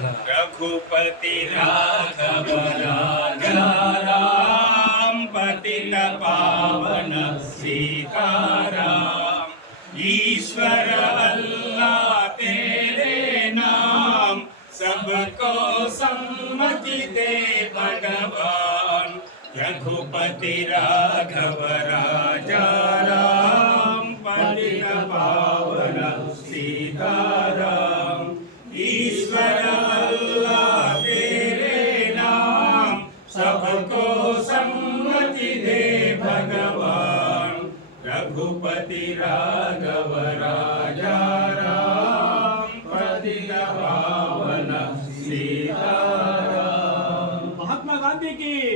रघुपति राघव राजा राम पतित पावन सीताराम। ईश्वर अल्लाह तेरे नाम, सबको सम्मति दे भगवान। रघुपति राघव राजा राम पतित पावन सीताराम। ईश्वर अल्लाह तेरे नाम, सबको सम्मति दे भगवान। रघुपति राघव राजा राम पतित पावन सीताराम। महात्मा गांधी की